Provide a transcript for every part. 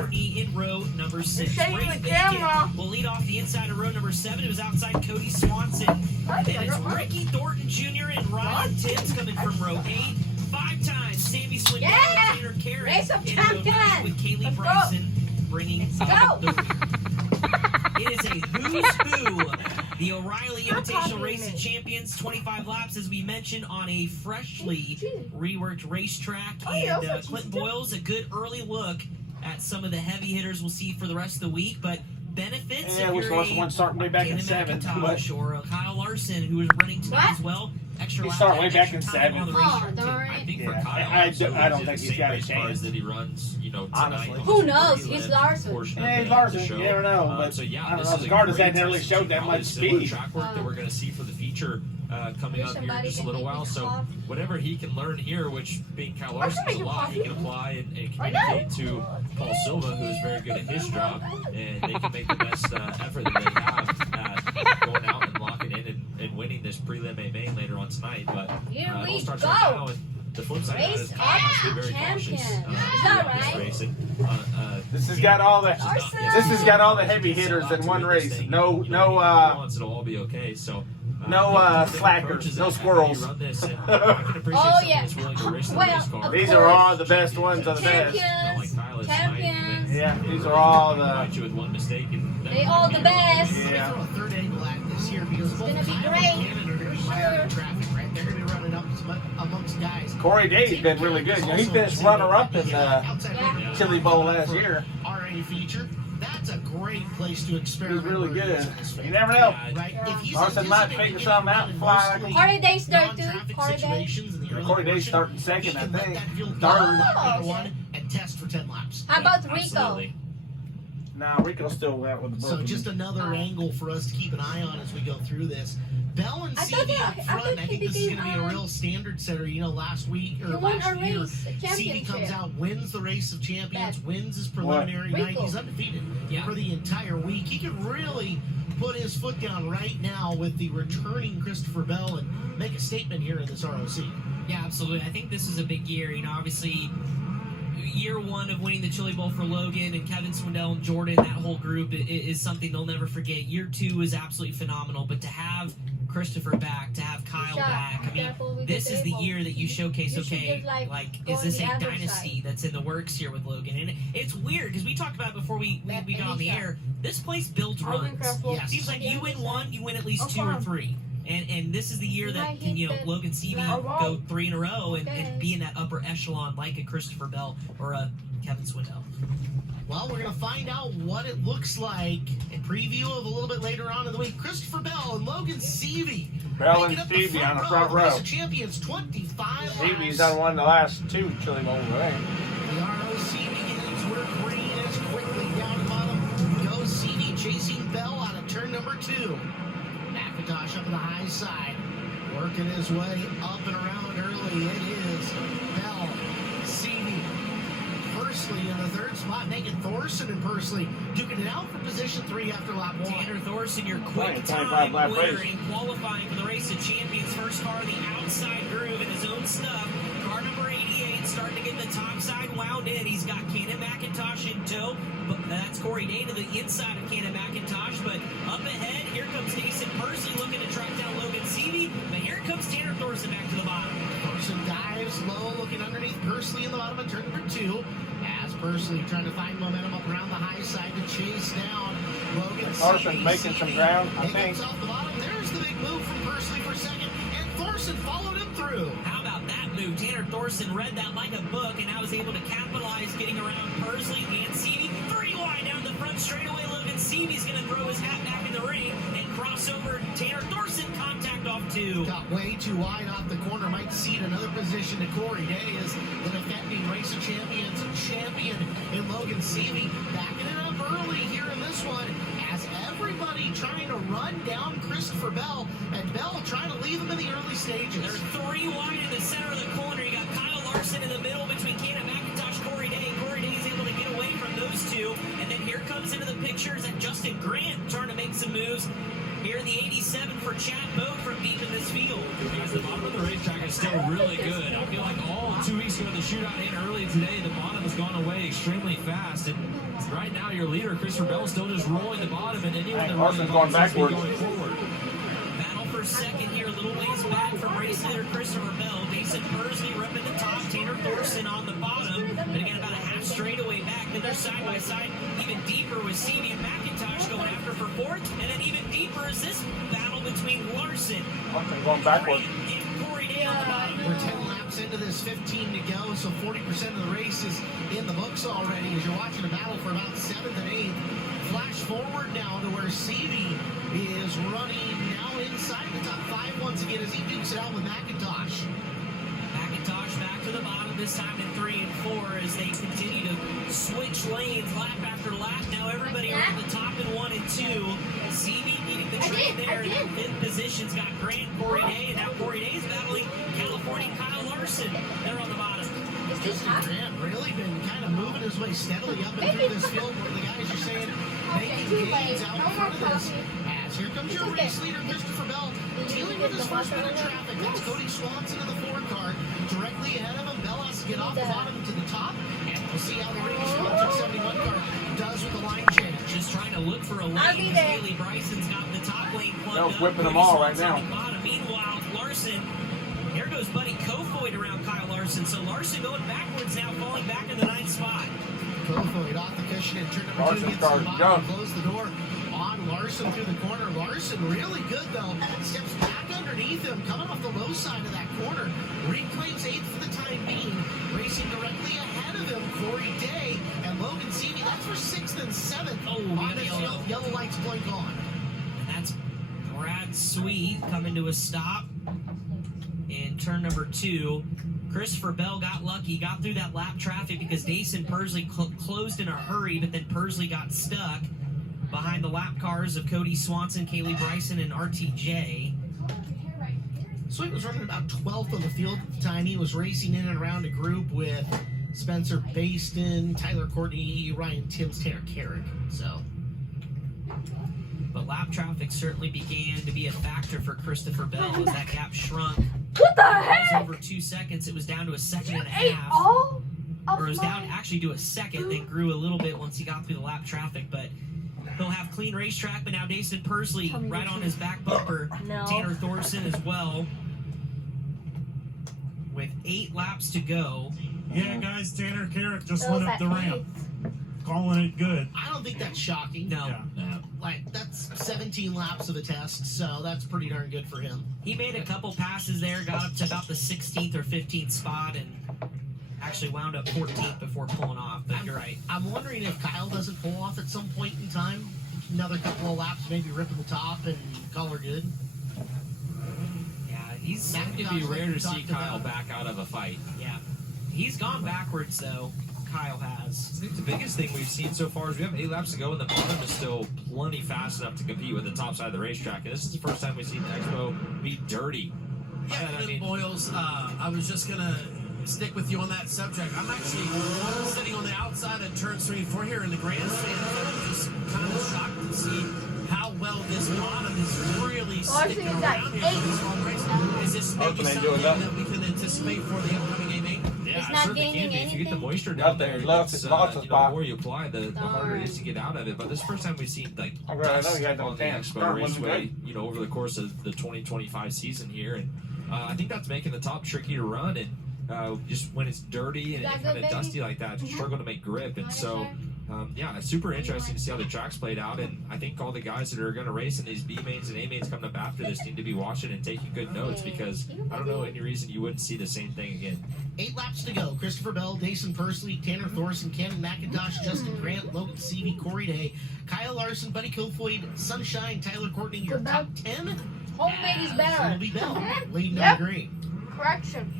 Courtney in row number 6. Ray will lead off the inside of row number 7. It was outside Cody Swanson. And then it's Ricky Thornton Jr. and Ryan Tibbs coming from row 8. 5 times Sammy Swindell and Tanner Carey in row 9 with Kaylee Bryson bringing up the rear. It is a who's who. The O'Reilly Invitational Race of Champions, 25 laps, as we mentioned, on a freshly reworked racetrack. And Clinton Boyle's a good early look at some of the heavy hitters we'll see for the rest of the week, but benefits if you're one starting way back in 7th, or Kyle Larson, who is running tonight as well. Extra he started way back in 7th. I think for Kyle, I don't think he's got a chance that he runs. Tonight. Honestly. Who knows? He's Larson. Yeah, he's Larson. You never know. But so yeah, I don't know. The car hasn't really showed that much speed. Track work that we're going to see for the feature coming up here in just a little while. So whatever he can learn here, which being Kyle Larson is a lot, he can apply and communicate to Paul Silva, who is very good at his job, and they can make the best effort that they have at going out and locking in and winning this prelim A main later on tonight. But it all starts right now. And the flip side of that is Kyle must be very cautious. Is that right? This has got all the heavy hitters in one race. No, it'll all be okay. So. No slackers, no squirrels. Oh yeah. Well, these are all the best ones of the best. Champions. Yeah, these are all the. They all the best. Yeah. A third angle at this here because it's gonna be great. Traffic right. They're gonna be running up amongst guys. Corey Day's been really good. You know, he finished runner-up in the Chili Bowl last year. RA feature. That's a great place to experiment. He's really good. You never know. Right? Larson might figure something out and fly like Corey Day start too. Corey Day's starting second, I think. Third. And test for 10 laps. How about Rico? Nah, Rico's still out with the So just another angle for us to keep an eye on as we go through this. Bell and CV up front, I think this is going to be a real standard setter. You know, last year, CV comes out, wins the race of champions, wins his preliminary night. He's undefeated for the entire week. He can really put his foot down right now with the returning Christopher Bell and make a statement here in this ROC. Yeah, absolutely. I think this is a big year. You know, obviously, year one of winning the Chili Bowl for Logan and Kevin Swindell and Jordan, that whole group is something they'll never forget. Year 2 is absolutely phenomenal, but to have Christopher back, to have Kyle back, I mean, this is the year that you showcase, okay, like, is this a dynasty that's in the works here with Logan? And it's weird, because we talked about it before we got on the air. This place builds runs. It seems like you win one, you win at least 2 or 3. And this is the year that can, Logan Seavey go 3 in a row and be in that upper echelon like a Christopher Bell or a Kevin Swindell. Well, we're going to find out what it looks like. A preview of a little bit later on in the week. Christopher Bell and Logan Seavey. Bell and Seavey on the front row. Champions, 25 Seavey's on one of the last 2 Chili Bowls, I think. The ROC begins where green is quickly down the bottom. Goes Seavey chasing Bell out of turn number 2. McIntosh up on the high side. Working his way up and around early. It is Bell, Seavey, Pursley in the 3rd spot. Megan Thorson and Pursley duking it out for position 3 after lap 1. Tanner Thorson, your quick time winner in qualifying for the Race of Champions. First car, the outside groove in his own stuff. Car number 88 starting to get the top side wound in. He's got Cannon McIntosh in tow. But that's Corey Day to the inside of Cannon McIntosh. But up ahead, here comes Jason Pursley looking to track down Logan Seavey. But here comes Tanner Thorson back to the bottom. Thorson dives low, looking underneath Pursley in the bottom of turn number 2. As Pursley trying to find momentum up around the high side to chase down Logan Thorson's making some ground, I think. Off the bottom. There's the big move from Pursley for second, and Thorson followed him through. How about that move? Tanner Thorson read that like a book, and now was able to capitalize, getting around Pursley and Seavey. 3 wide down the front straightaway. Logan Seavey's going to throw his hat back in the ring and cross over Tanner Thorson. Contact off 2. Got way too wide off the corner. Might cede another position to Corey Day as the defending Race of Champions champion in Logan Seavey. Backing it up early here in this one as everybody trying to run down Christopher Bell, and Bell trying to leave him in the early stages. They're 3 wide in the center of the corner. You got Kyle Larson in the middle between Cannon McIntosh, Corey Day. Corey Day is able to get away from those 2. And then here comes into the picture is that Justin Grant trying to make some moves. here in the 87 for Chad Boat from deep in this field. Guys, the bottom of the racetrack is still really good. I feel like all 2 weeks ago, the shootout in early today, the bottom has gone away extremely fast. And right now, your leader, Christopher Bell, still just rolling the bottom, and anyone that runs going backwards. going forward. Battle for second here, a little ways back from race leader Christopher Bell. Mason Persley ripping the top, Tanner Thorson on the bottom. But again, about a half straightaway back. Then they're side by side, even deeper with Stevie and McIntosh going after for fourth. And then even deeper is this battle between Larson Going backwards. and Corey Day on the bottom. We're 10 laps into this, 15 to go, so 40% of the race is in the books already as you're watching a battle for about 7th and 8th. Flash forward now to where Stevie is running now inside the top 5 once again as he dukes it out with McIntosh. McIntosh back to the bottom, this time in 3 and 4 as they continue to switch lanes lap after lap. Now everybody are at the top in 1 and 2. Stevie beating the train there. In 5th position's got Grant, Corey Day, and now Corey Day is battling California Kyle Larson. They're on the bottom. Grant really been kind of moving his way steadily up and through this field where the guys are saying making gains out in front of this. As here comes your race leader, Christopher Bell, dealing with his first bit of traffic. That's Cody Swanson in the 4 car. Directly ahead of him, Bell has to get off the bottom to the top. And we'll see how the race 171 car does with the line change. Just trying to look for a lane because Haley Bryson's got the top lane plugged Bell's up. whipping them Cody all right Swanson on now. the bottom. Meanwhile, Larson, here goes Buddy Kofoid around Kyle Larson. So Larson going backwards now, falling back in the 9th spot. Kofoid off the cushion and turn number 2 gets to the bottom. Close the door on Larson through the corner. Larson really good though. Steps back underneath him, coming off the low side of that corner. Reclaims 8th for the time being. Racing directly ahead of him, Corey Day and Logan Seavey. That's for 6th and 7th. Oh, on this yellow. field. Yellow lights blink on. And that's Brad Sweet coming to a stop in turn number 2. Christopher Bell got lucky, got through that lap traffic because Dason Persley closed in a hurry, but then Persley got stuck behind the lap cars of Cody Swanson, Kaylee Bryson, and RTJ. Sweet was running about 12th on the field at the time. He was racing in and around a group with Spencer Baston, Tyler Courtney, Ryan Timms, Tanner Carrick. So, but lap traffic certainly began to be a factor for Christopher Bell as that gap shrunk. What the It was heck? over 2 seconds. It was down to a second and a Ate half. all of Or it was down mine. actually to a second, then grew a little bit once he got through the lap traffic. But he'll have clean racetrack. But now Dason Persley Tell me right the on truth. his back bumper. No. Tanner Thorson as well. With 8 laps to go. Yeah, guys, Tanner Carrick just So went is up that the ramp, calling it good. I don't think that's shocking. No. Yeah. Like, that's 17 laps of a test, so that's pretty darn good for him. He made a couple passes there, got up to about the 16th or 15th spot, and actually wound up 14th before pulling off. But you're right. I'm wondering if Kyle doesn't pull off at some point in time. Another couple of laps, maybe ripping the top and call her good. Yeah, he's It'd be rare to see Kyle back out of a fight. yeah, he's gone backwards though. Kyle has. I think the biggest thing we've seen so far is we have 8 laps to go, and the bottom is still plenty fast enough to compete with the top side of the racetrack. And this is the first time we've seen Expo be dirty. Yeah, And, I Clint mean, Boyles, I was just going to stick with you on that subject. I'm actually sitting on the outside of turn 3 and 4 here in the grandstand. I'm just kind of shocked to see how well this bottom is really sticking around here for this long race. Is this maybe something that we can anticipate for the upcoming A-Main? Yeah, It's it not certainly can gaining be. If you get the anything? moisture down Nothing. there, Lots it's, of the spot. more you apply, the harder it is to get out of it. But this is the first time we've seen like I know dust you had no on the chance. Expo Start wasn't Raceway, good. over the course of the 2025 season here, and I think that's making the top tricky to run. And just when it's dirty and Is that kind good, of baby? dusty like that, you struggle to make grip. And Want a so. share? Yeah, it's super interesting to see how the track's played out, and I think all the guys that are going to race in these B mains and A mains coming up after this need to be watching and taking good notes, because I don't know any reason you wouldn't see the same thing again. 8 laps to go. Christopher Bell, Dason Persley, Tanner Thorson, Cannon McIntosh, Justin Grant, Logan Seavey, Corey Day, Kyle Larson, Buddy Kofoid, Sunshine, Tyler Courtney, your Good top Bell. 10. Homemade is better. It'll be Bell, leading Yep. on the green. Correction.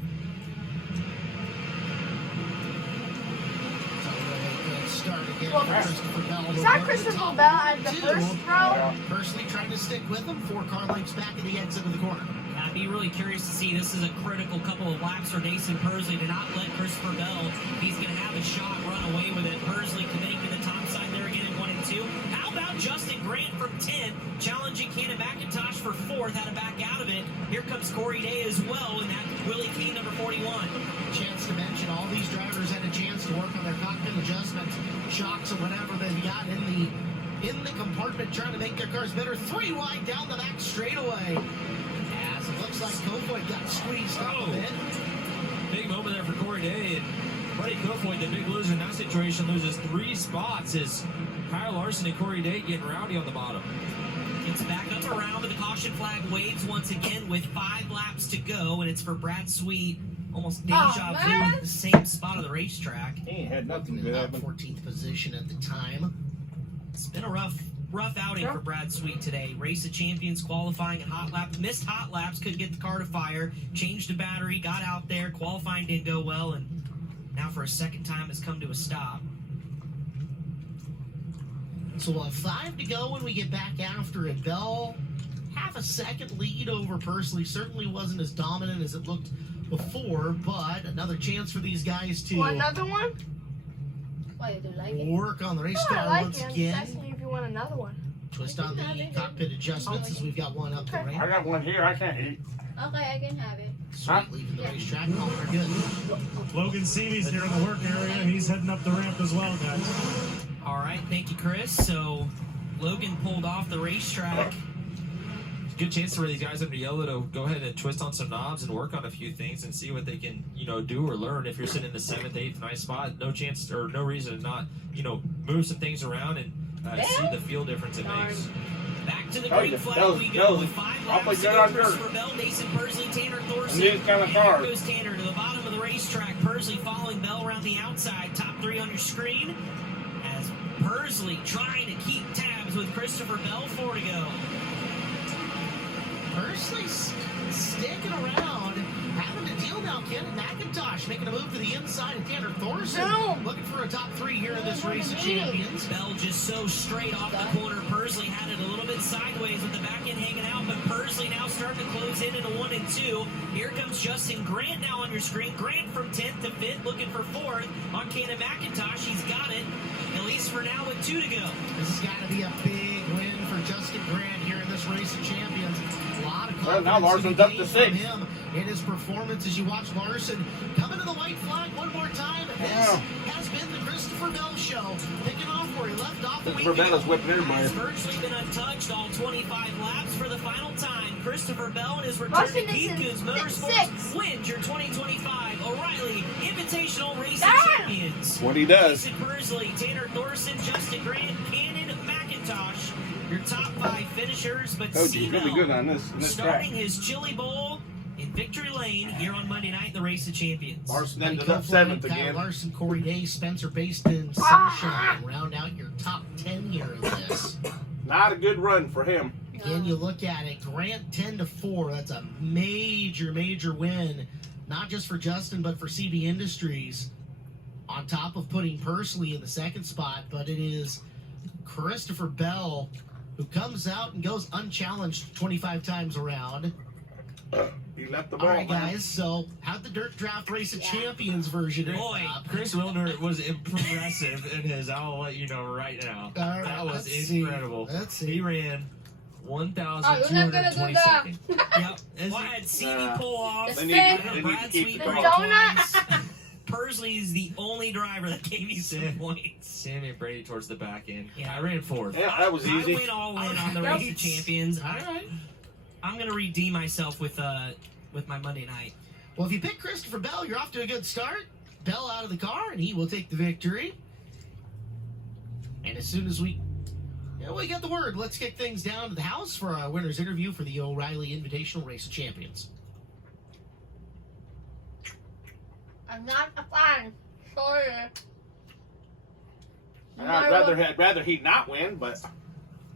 Start again Well, for Christopher Bell. Is that Christopher Bell at the Two. first row? Persley trying to stick with him. 4 car lengths back at the exit of the corner. I'd be really curious to see. This is a critical couple of laps for Dason Persley to not let Christopher Bell. He's going to have a shot, run away with it. Persley committing to the top side there again at 1 and 2. How about Justin Grant from 10 challenging Cannon McIntosh? for fourth, had to back out of it. Here comes Corey Day as well, and that Willie Kane, number 41. Chance to mention all these drivers had a chance to work on their cockpit adjustments, shocks, or whatever they've got in the compartment, trying to make their cars better. 3 wide down the back straightaway. As it looks like Kofoid got squeezed up a bit. Big moment there for Corey Day, and Buddy Kofoid, the big loser in that situation, loses 3 spots as Kyle Larson and Corey Day getting rowdy on the bottom. Gets back up around, but the caution flag waves once again with 5 laps to go, and it's for Brad Sweet. Almost deja vu, the same spot of the racetrack. He ain't had nothing In good about happen. 14th position at the time. It's been a rough outing for Brad Sweet today. Race of Champions qualifying and hot lap. Missed hot laps, couldn't get the car to fire. Changed the battery, got out there. Qualifying didn't go well, and now for a second time has come to a stop. So we'll have 5 to go when we get back after it. Bell, half a second lead over Pursley. Certainly wasn't as dominant as it looked before, but another chance for these guys to Want another one? Why, you do like it? work on the race No, I car like once it. I'm just again. asking you if you want another one. Twist on the cockpit adjustments as we've got one up the I ramp. got one here. I can't eat. Okay, I can have it. Sweet, leaving the racetrack. Oh, they're good. Logan Seavey's here in the work area. He's heading up the ramp as well, guys. All right, thank you, Chris. So Logan pulled off the racetrack. Good chance for these guys under yellow to go ahead and twist on some knobs and work on a few things and see what they can, do or learn. If you're sitting in the 7th, 8th, 9th spot, no chance or no reason to not, move some things around and see the feel difference it makes. Back to the Oh, green yeah. flag we go with 5 I'll laps put to that go. on dirt. Christopher Bell, Mason Pursley, Tanner Thorson. And these kind of And cars. here goes Tanner to the bottom of the racetrack. Pursley following Bell around the outside. Top 3 on your screen. As Pursley trying to keep tabs with Christopher Bell. 4 to go. Pursley's sticking around, having to deal now. Kenny McIntosh making a move to the inside of Tanner Thorson. No. Looking for a top 3 here in this race of champions. Bell just so straight off the corner. Pursley had it a little bit sideways with the back end hanging out, but Pursley now starting to close in a 1 and 2. Here comes Justin Grant now on your screen. Grant from 10th to 5th, looking for 4th on Cannon McIntosh. He's got it, at least for now, with 2 to go. This has got to be a big win for Justin Grant here in this race of champions. A lot of Well, now confidence Larson's up to from 6th. him in his performance as you watch Larson coming to the white flag one more time. This has been the Christopher Bell Show, picking off where he left off a week Christopher Bell is ago. whipping everybody. Has virtually been untouched all 25 laps for the final time. Christopher Bell and his return Larson to is Keith in Goons Motorsports 6th. wins your 2025 O'Reilly Invitational Racing Damn. Champions. What he does. Jason Pursley, Tanner Thorson, Justin Grant, Cannon McIntosh, your top 5 finishers. But Oh, he's gonna be good on this track. starting his Chili Bowl in Victory Lane here on Monday night in the Race of Champions. Larson Buddy ended up Kofoid, 7th Kyle again. Larson, Corey Day, Spencer Baston, Sunshine round out your top 10 here in this. Not a good run for him. Again, you look at it, Grant 10 to 4. That's a major win, not just for Justin, but for CB Industries. On top of putting Pursley in the 2nd spot, but it is Christopher Bell who comes out and goes unchallenged 25 times around. He left the All ball. right, guys. So, how'd the Dirt Draft Race of Champions version end Boy, up? Chris Wilner was impressive in his. I'll let you know right now. All right, That was let's see. incredible. Let's see. He ran Oh, you're not gonna do 1,220 that. seconds. Yep. Well, I had CV pull off. It's They need, fair. they need to Brad keep Sweet the The broke ball. donut. twice. Pursley is the only driver that gave me some points. Sammy Brady towards the back end. Yeah. I ran 4th. Yeah, that was easy. I went all in on the Race of Champions. All right. I'm gonna redeem myself with my Monday night. Well, if you pick Christopher Bell, you're off to a good start. Bell out of the car, and he will take the victory. And as soon as we get the word, let's kick things down to the house for our winner's interview for the O'Reilly Invitational Race of Champions. I'm not a fan. Sorry. No I'd matter rather he not win, but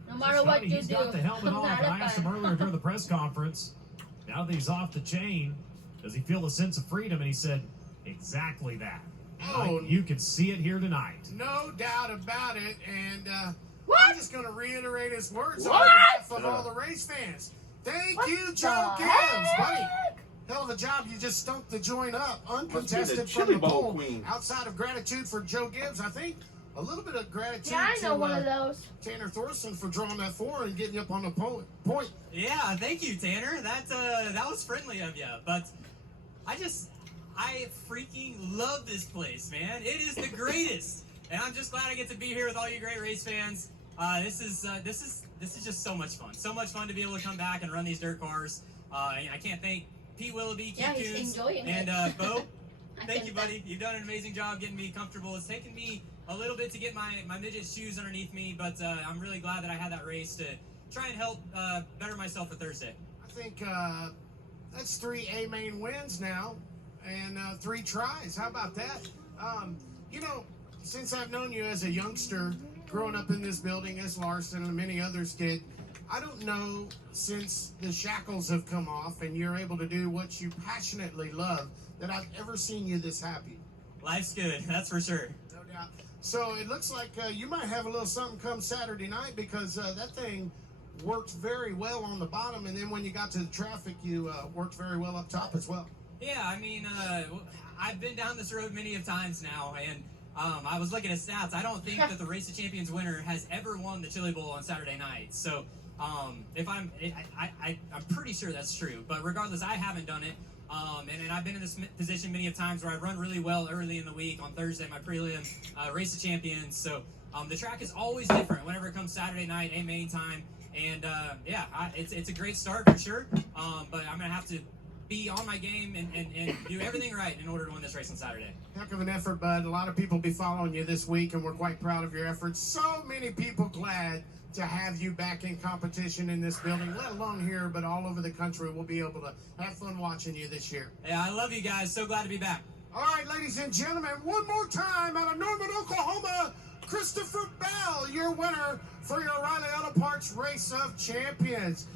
No matter what you He's do, got the helmet I'm on. not And I a asked him fan. earlier during the press conference, now that he's off the chain, does he feel a sense of freedom? And he said, exactly that. Oh, You can see it here tonight. no doubt about it. And What? I'm just going to reiterate his words on What? behalf of all the race fans. Thank What you, the Joe Gibbs. heck? Buddy, hell of a job. You just stumped the joint up. Must be the Uncontested from Chili the Bowl pole. queen. Outside of gratitude for Joe Gibbs, I think a little bit of gratitude Yeah, I know to one of those. Tanner Thorson for drawing that 4 and getting you up on the point. Yeah, thank you, Tanner. That was friendly of you. But I freaking love this place, man. It is the greatest, and I'm just glad I get to be here with all you great race fans. This is just so much fun. So much fun to be able to come back and run these dirt cars. I can't thank Pete Willoughby, Yeah, Keith he's Coons, enjoying and it. Bo. I Thank can you, tell. buddy. You've done an amazing job getting me comfortable. It's taken me a little bit to get my midget shoes underneath me, but I'm really glad that I had that race to try and help better myself for Thursday. I think that's 3 A-main wins now and 3 tries. How about that? You know, since I've known you as a youngster, growing up in this building as Larson and many others did, I don't know, since the shackles have come off and you're able to do what you passionately love, that I've ever seen you this happy. Life's good, that's for sure. No doubt. So it looks like you might have a little something come Saturday night, because that thing worked very well on the bottom, and then when you got to the traffic, you worked very well up top as well. Yeah, I mean, I've been down this road many of times now, and I was looking at stats. I don't think that the Race of Champions winner has ever won the Chili Bowl on Saturday night. So I'm pretty sure that's true. But regardless, I haven't done it. And I've been in this position many of times where I run really well early in the week on Thursday, my prelim Race of Champions. So the track is always different whenever it comes Saturday night, A-main time. And yeah, it's a great start for sure. But I'm going to have to be on my game and do everything right in order to win this race on Saturday. Heck of an effort, bud. A lot of people will be following you this week, and we're quite proud of your efforts. So many people glad to have you back in competition in this building, let alone here, but all over the country. We'll be able to have fun watching you this year. Yeah, I love you guys. So glad to be back. All right, ladies and gentlemen, one more time out of Norman, Oklahoma, Christopher Bell, your winner for your O'Reilly Auto Parts Race of Champions.